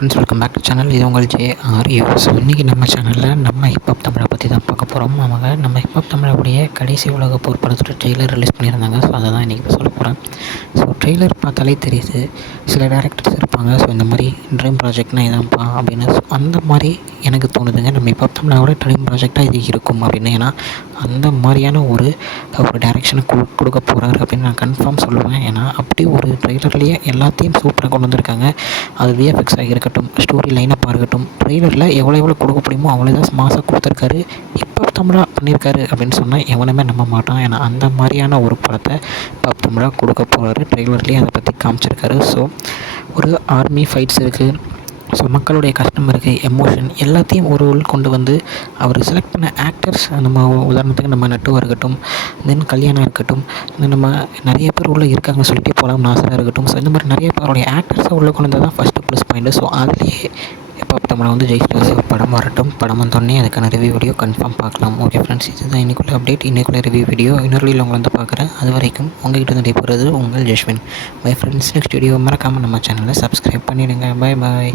Friends, welcome back to channel. இது உங்கள் JRU. So இன்றைக்கி நம்ம சேனலில் நம்ம ஹிப்ஹாப் தமிழை பற்றி தான் பார்க்க போகிறோம். நம்ம ஹிப்ஹாப் தமிழோடைய கடைசி உலக போர் படத்தோட ட்ரெய்லர் ரிலீஸ் பண்ணியிருந்தாங்க. ஸோ அதை தான் இன்றைக்கி சொல்ல போகிறேன். ஸோ ட்ரெய்லர் பார்த்தாலே தெரியுது, சில டேரக்டர்ஸ் இருப்பாங்க. ஸோ இந்த மாதிரி ட்ரீம் ப்ராஜெக்ட்னா இதான்ப்பா அப்படின்னு. ஸோ அந்த மாதிரி எனக்கு தோணுதுங்க, நம்ம ஹிப்ஹாப் தமிழோட ட்ரீம் ப்ராஜெக்டாக இது இருக்கும் அப்படின்னு. ஏன்னா அந்த மாதிரியான ஒரு டைரெக்ஷனை கொடுக்க போகிறாரு அப்படின்னு நான் கன்ஃபார்ம் சொல்லுவேன். ஏன்னா அப்படி ஒரு ட்ரெய்லர்லேயே எல்லாத்தையும் சூப்பராக கொண்டு வந்திருக்காங்க. அது விஎஃப்எக்ஸாக இருக்கட்டும், ஸ்டோரி லைனப்பாக இருக்கட்டும், ட்ரெய்லரில் எவ்வளோ கொடுக்க முடியுமோ அவ்வளோதான் மாசாக கொடுத்துருக்காரு. ஹிப்ஹாப் தமிழாக பண்ணியிருக்காரு அப்படின்னு சொன்னால் எவனுமே நம்ப மாட்டான். ஏன்னா அந்த மாதிரியான ஒரு படத்தை ஹிப்ஹாப் தமிழாக கொடுக்க போகிறாரு. ட்ரெய்லர்லேயே அதை பற்றி காமிச்சிருக்காரு. ஸோ ஒரு ஆர்மி ஃபைட்ஸ் இருக்குது. ஸோ மக்களுடைய கஷ்டம் இருக்குது, எமோஷன் எல்லாத்தையும் ஒரு கொண்டு வந்து அவர் செலக்ட் பண்ண ஆக்டர்ஸ், நம்ம உதாரணத்துக்கு நம்ம நட்டுவாக இருக்கட்டும், தென் கல்யாணம் இருக்கட்டும், நம்ம நிறைய பேர் உள்ளே இருக்காங்க சொல்லிட்டு போகலாம், நாசராக இருக்கட்டும். ஸோ இந்த மாதிரி நிறைய பேருடைய ஆக்டர்ஸை உள்ளே கொண்டு வந்தால் தான் ஃபஸ்ட்டு ப்ளஸ் பாயிண்ட்டு. ஸோ அதுலேயே ஹிப்ஹாப் தமிழை வந்து ஜெயிச்சிட்டு படம் வரட்டும். படம் வந்தோடனே அதுக்கான ரிவ்யூ வீடியோ கன்ஃபார்ம் பார்க்கலாம். ஓகே ஃப்ரெண்ட்ஸ், இதுதான் இன்றைக்குள்ள அப்டேட், இன்றைக்குள்ள ரிவ்யூ வீடியோ. இன்னொரு வீடியோவில் உங்களை வந்து பார்க்குறேன். அது வரைக்கும் உங்கள்கிட்ட வந்து போகிறது உங்கள் Jaswin. Bye friends, next video மறக்காமல் நம்ம சேனலை சப்ஸ்கிரைப் பண்ணிவிடுங்க. Bye bye.